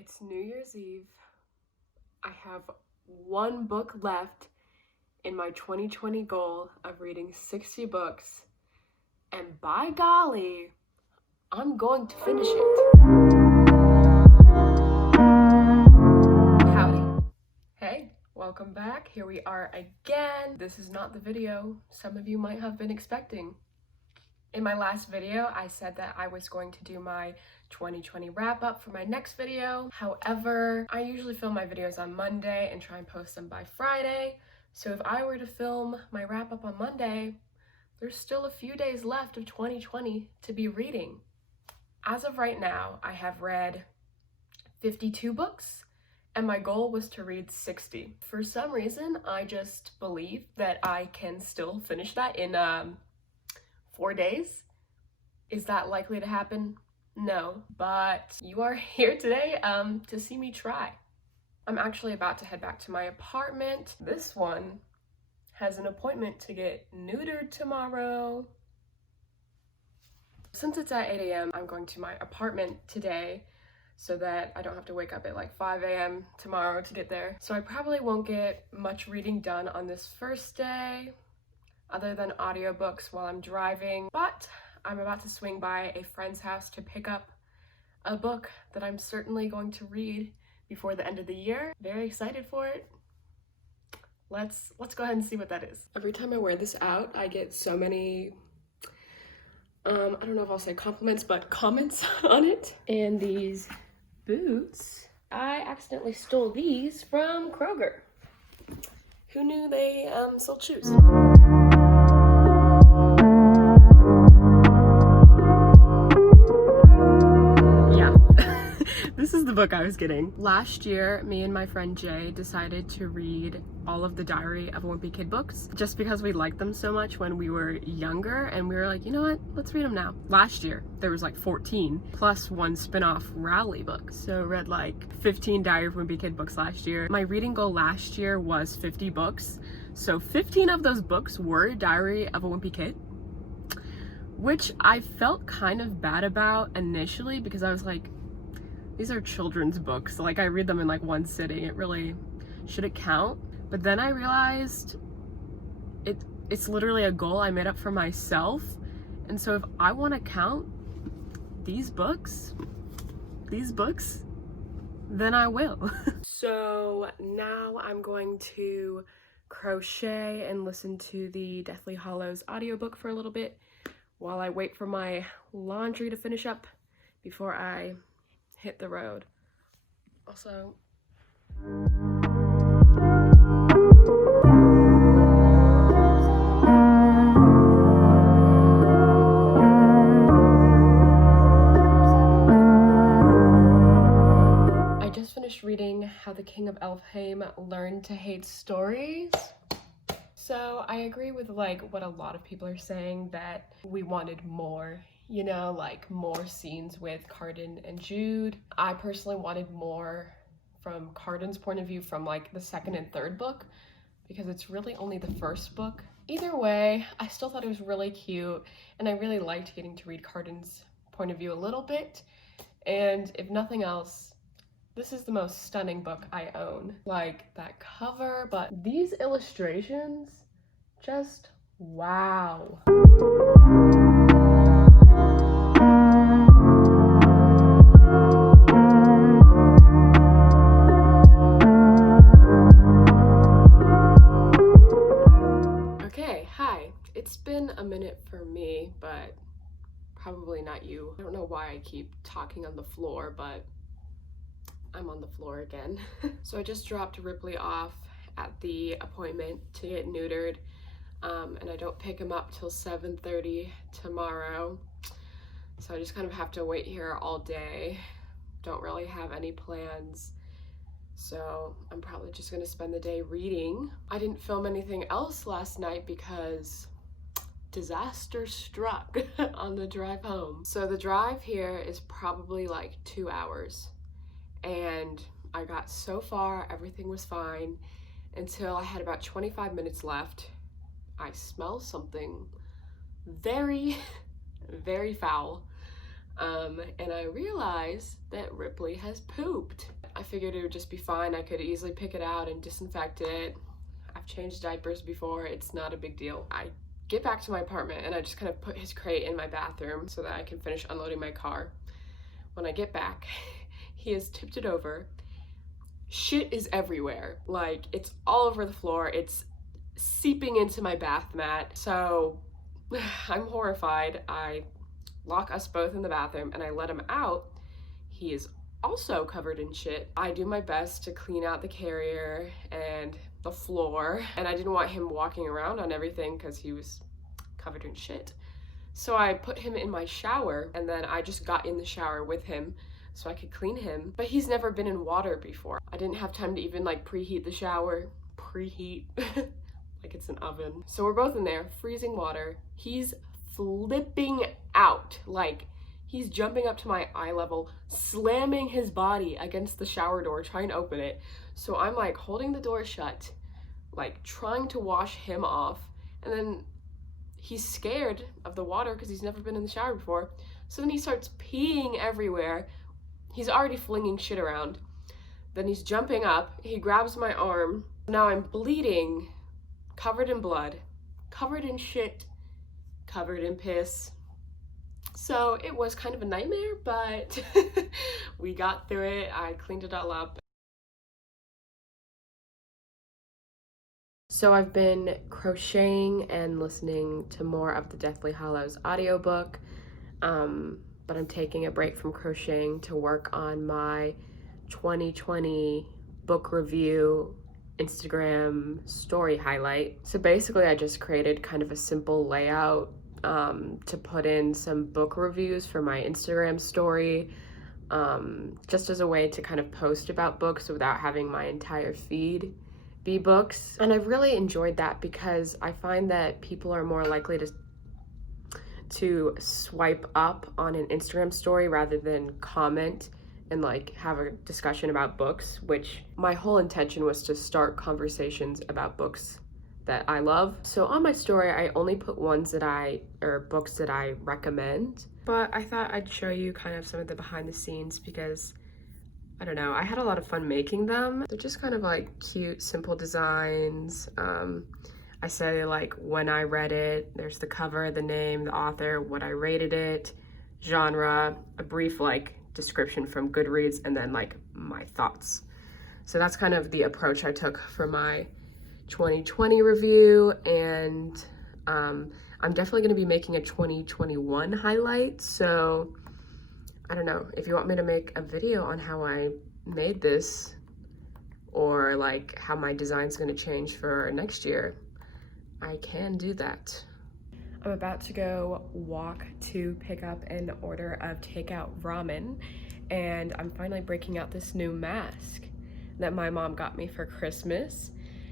It's New Year's Eve. I have one book left in my 2020 goal of reading 60 books, and by golly, I'm going to finish it. Howdy. Hey, welcome back. Here we are again. This is not the video some of you might have been expecting. In my last video, I said that I was going to do my 2020 wrap up for my next video. However, I usually film my videos on Monday and try and post them by Friday. So if I were to film my wrap up on Monday, there's still a few days left of 2020 to be reading. As of right now, I have read 52 books and my goal was to read 60. For some reason, I just believe that I can still finish that in 4 days. Is that likely to happen? No, but you are here today to see me try. I'm actually about to head back to my apartment. This one has an appointment to get neutered tomorrow. Since it's at 8 a.m., I'm going to my apartment today so that I don't have to wake up at like 5 a.m. tomorrow to get there. So I probably won't get much reading done on this first day, other than audiobooks while I'm driving, but I'm about to swing by a friend's house to pick up a book that I'm certainly going to read before the end of the year. Very excited for it. Let's go ahead and see what that is. Every time I wear this out, I get so many, I don't know if I'll say compliments, but comments on it. And these boots, I accidentally stole these from Kroger. Who knew they sold shoes? This is the book I was getting. Last year, me and my friend Jay decided to read all of the Diary of a Wimpy Kid books just because we liked them so much when we were younger, and we were like, you know what, let's read them now. Last year, there was like 14 plus one spin-off Rowley book. So read like 15 Diary of a Wimpy Kid books last year. My reading goal last year was 50 books. So 15 of those books were Diary of a Wimpy Kid, which I felt kind of bad about initially because I was like, these are children's books. Like, I read them in like one sitting. It really shouldn't count. But then I realized it's literally a goal I made up for myself. And so if I want to count these books, then I will. So now I'm going to crochet and listen to the Deathly Hallows audiobook for a little bit while I wait for my laundry to finish up before I hit the road. Also, I just finished reading How the King of Elfheim Learned to Hate Stories. So I agree with like what a lot of people are saying, that we wanted more. You know, like more scenes with Cardan and Jude. I personally wanted more from Cardan's point of view from like the second and third book, because it's really only the first book. Either way, I still thought it was really cute, and I really liked getting to read Cardan's point of view a little bit. And if nothing else, this is the most stunning book I own. Like that cover, but these illustrations, just wow. It's been a minute for me, but probably not you. I don't know why I keep talking on the floor, but I'm on the floor again. So I just dropped Ripley off at the appointment to get neutered, and I don't pick him up till 7:30 tomorrow. So I just kind of have to wait here all day. Don't really have any plans. So I'm probably just gonna spend the day reading. I didn't film anything else last night because disaster struck on the drive home. So the drive here is probably like 2 hours, and I got so far, everything was fine until I had about 25 minutes left. I smell something very, very foul. and I realized that Ripley has pooped. I figured it would just be fine. I could easily pick it out and disinfect it. I've changed diapers before. It's not a big deal. I get back to my apartment and I just kind of put his crate in my bathroom so that I can finish unloading my car. When I get back, he has tipped it over. Shit is everywhere. Like, it's all over the floor. It's seeping into my bath mat. So I'm horrified. I lock us both in the bathroom and I let him out. He is also covered in shit. I do my best to clean out the carrier and the floor, and I didn't want him walking around on everything because he was covered in shit. So I put him in my shower, and then I just got in the shower with him so I could clean him. But he's never been in water before. I didn't have time to even like preheat the shower. Preheat. Like it's an oven. So we're both in there, freezing water. He's flipping out. Like, he's jumping up to my eye level, slamming his body against the shower door, trying to open it. So I'm like holding the door shut, like trying to wash him off. And then he's scared of the water because he's never been in the shower before. So then he starts peeing everywhere. He's already flinging shit around. Then he's jumping up. He grabs my arm. Now I'm bleeding, covered in blood, covered in shit, covered in piss. So it was kind of a nightmare, but we got through it. I cleaned it all up. So I've been crocheting and listening to more of the Deathly Hallows audiobook, but I'm taking a break from crocheting to work on my 2020 book review Instagram story highlight. So basically I just created kind of a simple layout to put in some book reviews for my Instagram story, just as a way to kind of post about books without having my entire feed be books. And I've really enjoyed that because I find that people are more likely to swipe up on an Instagram story rather than comment and like have a discussion about books, which my whole intention was to start conversations about books that I love. So on my story, I only put books that I recommend, but I thought I'd show you kind of some of the behind the scenes because I don't know, I had a lot of fun making them. They're just kind of like cute, simple designs. I say like when I read it, there's the cover, the name, the author, what I rated it, genre, a brief like description from Goodreads, and then like my thoughts. So that's kind of the approach I took for my 2020 review, and I'm definitely going to be making a 2021 highlight. So I don't know if you want me to make a video on how I made this or like how my design's going to change for next year, I can do that. I'm about to go walk to pick up an order of takeout ramen, and I'm finally breaking out this new mask that my mom got me for Christmas.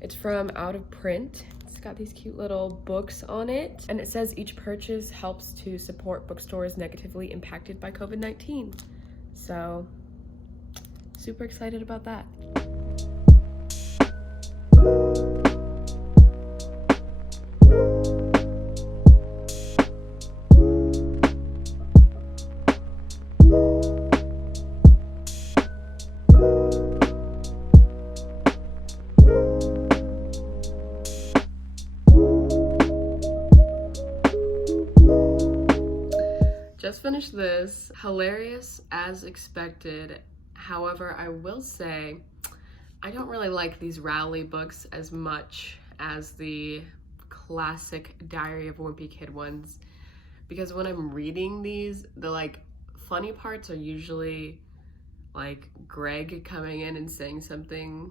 It's from Out of Print. It's got these cute little books on it, and it says each purchase helps to support bookstores negatively impacted by COVID-19. So, super excited about that. Just finished this. Hilarious as expected. However, I will say I don't really like these Rowley books as much as the classic Diary of a Wimpy Kid ones, because when I'm reading these, the like funny parts are usually like Greg coming in and saying something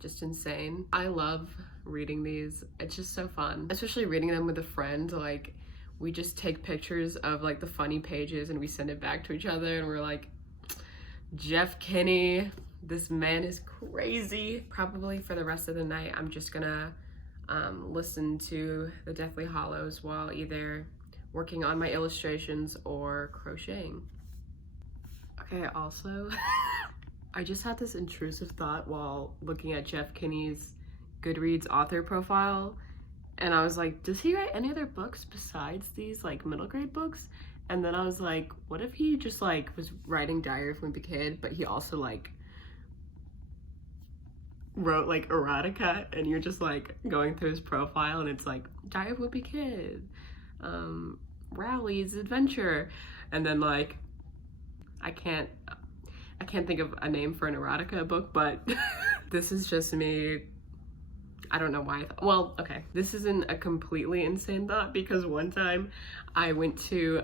just insane. I love reading these. It's just so fun, especially reading them with a friend. Like, we just take pictures of like the funny pages and we send it back to each other, and we're like, Jeff Kinney, this man is crazy. Probably for the rest of the night, I'm just gonna listen to the Deathly Hallows while either working on my illustrations or crocheting. Okay, also, I just had this intrusive thought while looking at Jeff Kinney's Goodreads author profile, and I was like, does he write any other books besides these like middle grade books? And then I was like, what if he just like was writing Diary of a Wimpy Kid, but he also like wrote like erotica, and you're just like going through his profile and it's like Diary of a Wimpy Kid, Rowley's Adventure, and then like I can't think of a name for an erotica book, but this is just me. I don't know why. Well, okay, this isn't a completely insane thought, because one time I went to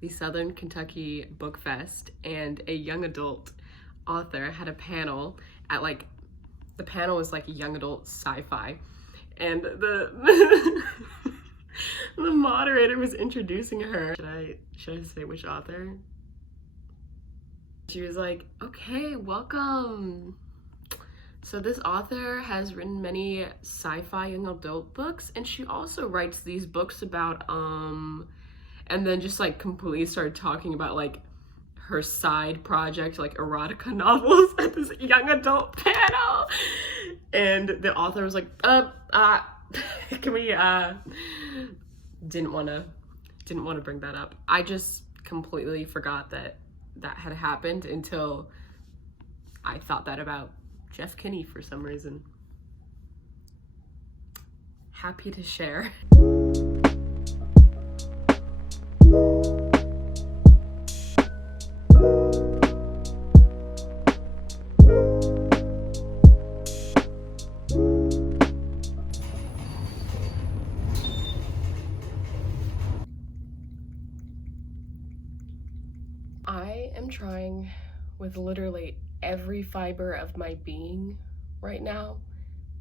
the Southern Kentucky Book Fest, and a young adult author had a panel at like, the panel was like young adult sci-fi, and the the moderator was introducing her. Should I say which author? She was like, okay, welcome. So this author has written many sci-fi young adult books, and she also writes these books about and then just like completely started talking about like her side project, like erotica novels, at this young adult panel. And the author was like, can we didn't want to bring that up. I just completely forgot that had happened until I thought that about Jeff Kinney for some reason. Happy to share. I am trying with literally every fiber of my being right now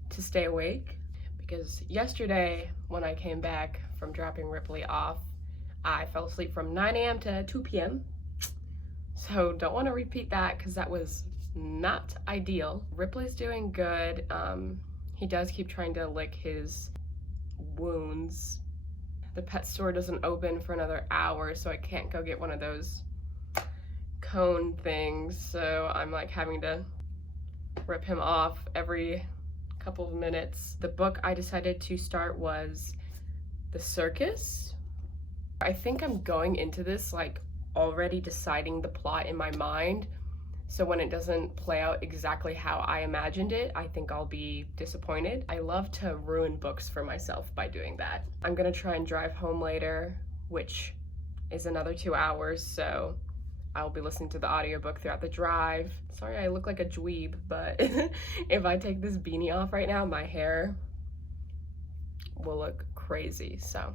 to stay awake, because yesterday when I came back from dropping Ripley off, I fell asleep from 9 a.m. to 2 p.m. So don't want to repeat that, because that was not ideal. Ripley's doing good. He does keep trying to lick his wounds. The pet store doesn't open for another hour, so I can't go get one of those cone things, so I'm like having to rip him off every couple of minutes. The book I decided to start was The Circus. I think I'm going into this like already deciding the plot in my mind, so when it doesn't play out exactly how I imagined it, I think I'll be disappointed. I love to ruin books for myself by doing that. I'm gonna try and drive home later, which is another 2 hours, so I'll be listening to the audiobook throughout the drive. Sorry I look like a dweeb, but if I take this beanie off right now, my hair will look crazy, so.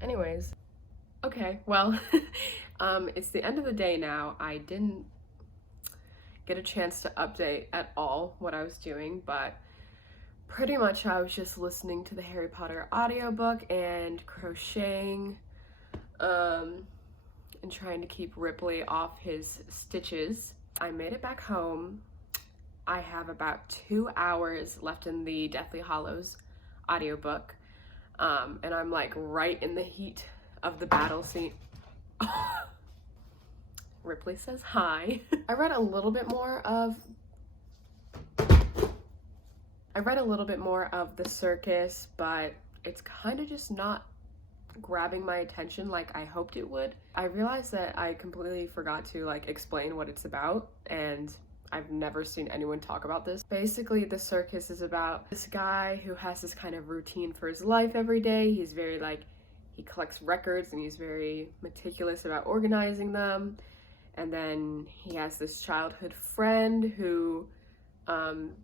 Anyways, okay, well, it's the end of the day now. I didn't get a chance to update at all what I was doing, but pretty much I was just listening to the Harry Potter audiobook and crocheting, and trying to keep Ripley off his stitches. I made it back home. I have about 2 hours left in the Deathly Hallows audiobook, and I'm like right in the heat of the battle scene. Ripley says hi. I read a little bit more of The Circus, but it's kind of just not grabbing my attention like I hoped it would. I realized that I completely forgot to like explain what it's about, and I've never seen anyone talk about this. Basically, The Circus is about this guy who has this kind of routine for his life every day. He's very like, he collects records and he's very meticulous about organizing them. And then he has this childhood friend who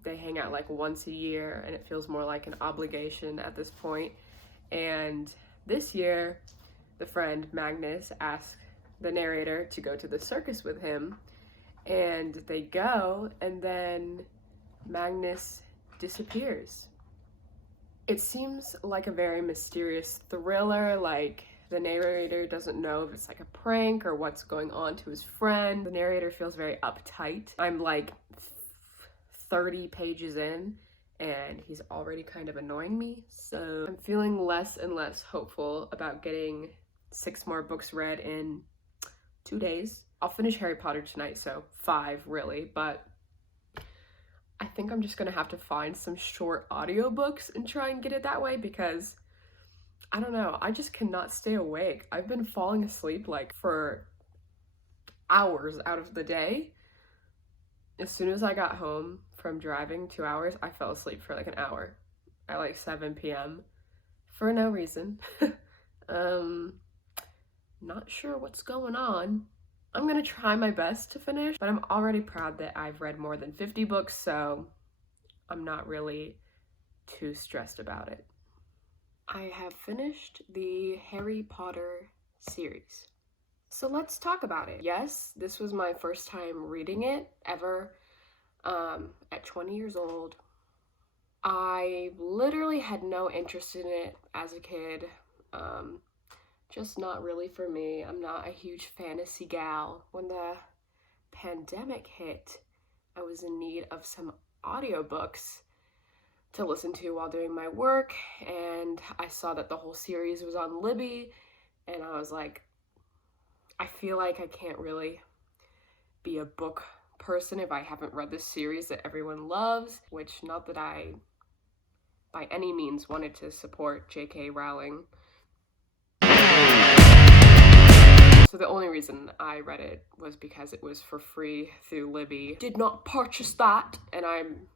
they hang out like once a year, and it feels more like an obligation at this point. And this year, the friend Magnus asks the narrator to go to the circus with him, and they go, and then Magnus disappears. It seems like a very mysterious thriller, like the narrator doesn't know if it's like a prank or what's going on to his friend. The narrator feels very uptight. I'm like 30 pages in, and he's already kind of annoying me, so I'm feeling less and less hopeful about getting 6 more books read in 2 days. I'll finish Harry Potter tonight, so 5 really, but I think I'm just gonna have to find some short audiobooks and try and get it that way, because I don't know, I just cannot stay awake. I've been falling asleep like for hours out of the day. As soon as I got home from driving 2 hours, I fell asleep for like an hour at like 7 p.m. for no reason. Not sure what's going on. I'm gonna try my best to finish, but I'm already proud that I've read more than 50 books, so I'm not really too stressed about it. I have finished the Harry Potter series. So let's talk about it. Yes, this was my first time reading it ever. At 20 years old. I literally had no interest in it as a kid. Just not really for me. I'm not a huge fantasy gal. When the pandemic hit, I was in need of some audiobooks to listen to while doing my work, and I saw that the whole series was on Libby, and I was like, I feel like I can't really be a book person if I haven't read this series that everyone loves, which not that I by any means wanted to support J.K. Rowling. So the only reason I read it was because it was for free through Libby. Did not purchase that, and I'm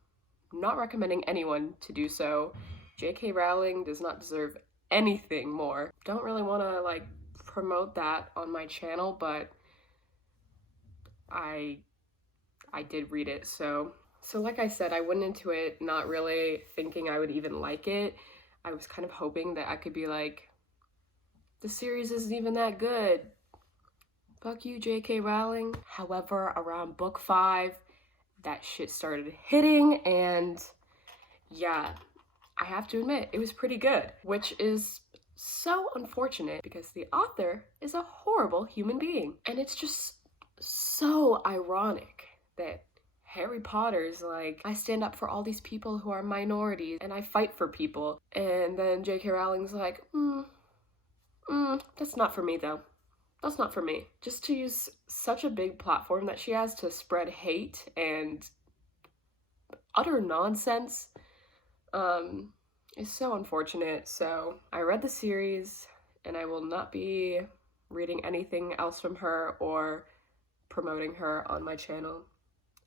not recommending anyone to do so. J.K. Rowling does not deserve anything more. Don't really want to like promote that on my channel, but I did read it, so like I said, I went into it not really thinking I would even like it. I was kind of hoping that I could be like, the series isn't even that good. Fuck you, J.K. Rowling. However, around book 5, that shit started hitting, and yeah, I have to admit, it was pretty good, which is so unfortunate because the author is a horrible human being. And it's just so ironic that Harry Potter's like, I stand up for all these people who are minorities and I fight for people. And then J.K. Rowling's like, that's not for me though. That's not for me. Just to use such a big platform that she has to spread hate and utter nonsense is so unfortunate. So I read the series and I will not be reading anything else from her or promoting her on my channel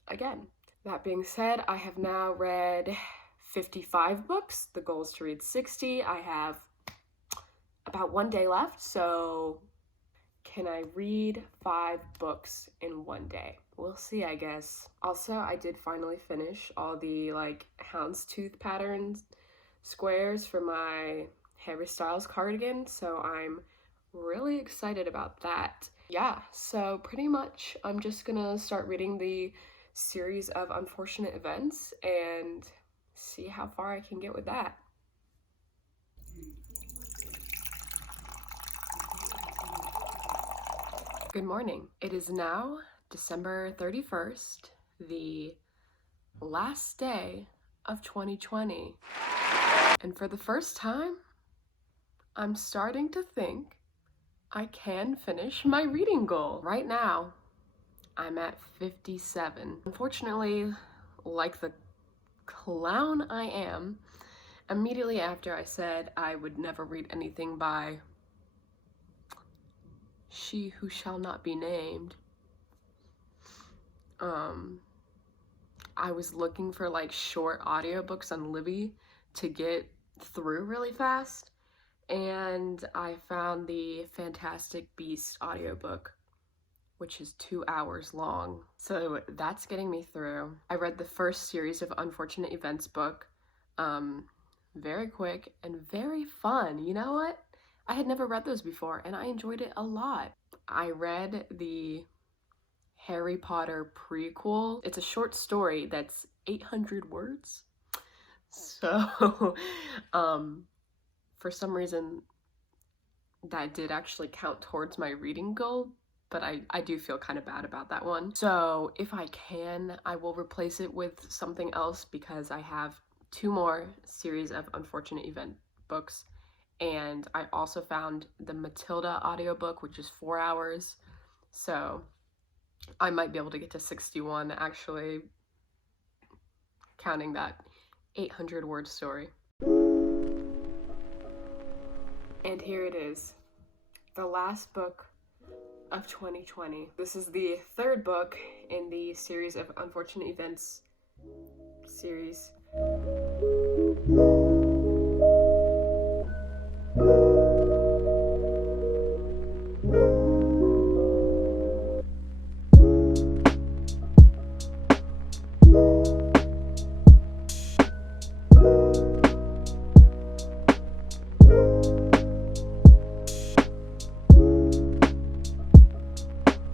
again. That being said, I have now read 55 books. The goal is to read 60. I have about 1 day left, so can I read 5 books in 1 day? We'll see, I guess. Also, I did finally finish all the like houndstooth patterns squares for my Harry Styles cardigan, so I'm really excited about that. Yeah, so pretty much I'm just gonna start reading the series of unfortunate events and see how far I can get with that. Good morning. It is now December 31st, the last day of 2020. And for the first time, I'm starting to think I can finish my reading goal. Right now, I'm at 57. Unfortunately, like the clown I am, immediately after I said I would never read anything by She Who Shall Not Be Named, I was looking for like short audiobooks on Libby to get through really fast, and I found the Fantastic Beasts audiobook, which is 2 hours long. So that's getting me through. I read the first series of Unfortunate Events book. Very quick and very fun. You know what? I had never read those before and I enjoyed it a lot. I read the Harry Potter prequel. It's a short story that's 800 words. So, for some reason, that did actually count towards my reading goal, but I do feel kind of bad about that one. So if I can, I will replace it with something else because I have 2 more series of Unfortunate Event books. And I also found the Matilda audiobook, which is 4 hours. So I might be able to get to 61 actually, counting that 800 word story. And here it is, the last book of 2020. This is the third book in the series of Unfortunate Events series.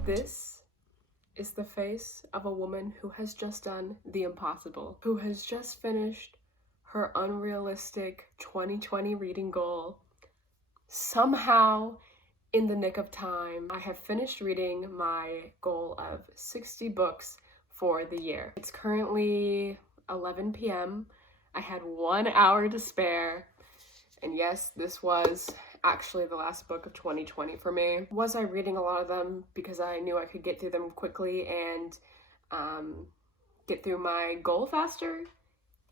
This is the face of a woman who has just done the impossible, who has just finished her unrealistic 2020 reading goal. Somehow, in the nick of time, I have finished reading my goal of 60 books for the year. It's currently 11 p.m. I had 1 hour to spare. And yes, this was actually the last book of 2020 for me. Was I reading a lot of them because I knew I could get through them quickly and get through my goal faster?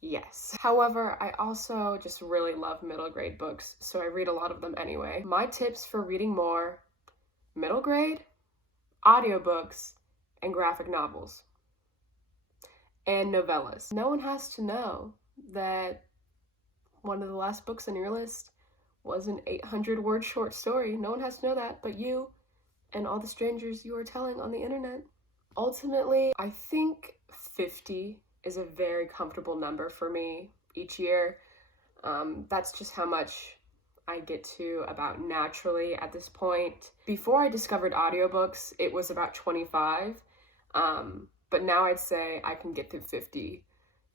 Yes. However, I also just really love middle grade books, so I read a lot of them anyway. My tips for reading more: middle grade, audiobooks, and graphic novels. And novellas. No one has to know that one of the last books on your list was an 800-word short story. No one has to know that but you and all the strangers you are telling on the internet. Ultimately, I think 50 is a very comfortable number for me each year. That's just how much I get to about naturally at this point. Before I discovered audiobooks, it was about 25, but now I'd say I can get through 50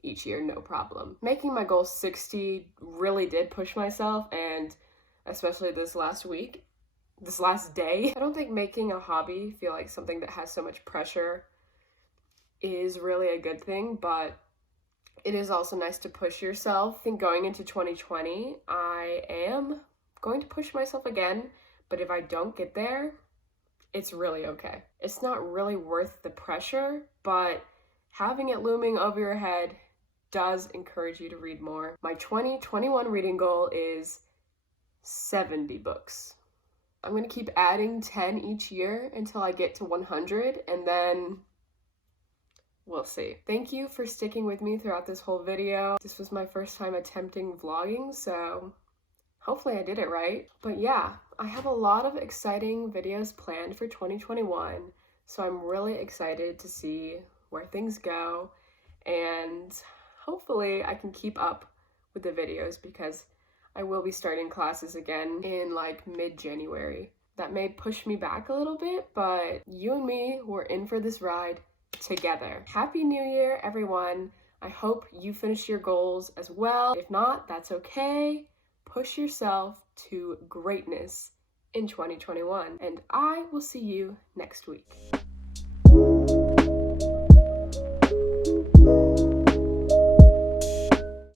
each year, no problem. Making my goal 60 really did push myself, and especially this last day. I don't think making a hobby feel like something that has so much pressure is really a good thing, but it is also nice to push yourself. I think going into 2020, I am going to push myself again, but if I don't get there, it's really okay. It's not really worth the pressure, but having it looming over your head does encourage you to read more. My 2021 reading goal is 70 books. I'm going to keep adding 10 each year until I get to 100, and then we'll see. Thank you for sticking with me throughout this whole video. This was my first time attempting vlogging, so hopefully I did it right. But yeah, I have a lot of exciting videos planned for 2021, so I'm really excited to see where things go, and hopefully I can keep up with the videos because I will be starting classes again in like mid-January. That may push me back a little bit, but you and me, we're in for this ride together. Happy New Year, everyone. I hope you finish your goals as well. If not, that's okay. Push yourself to greatness in 2021, and I will see you next week.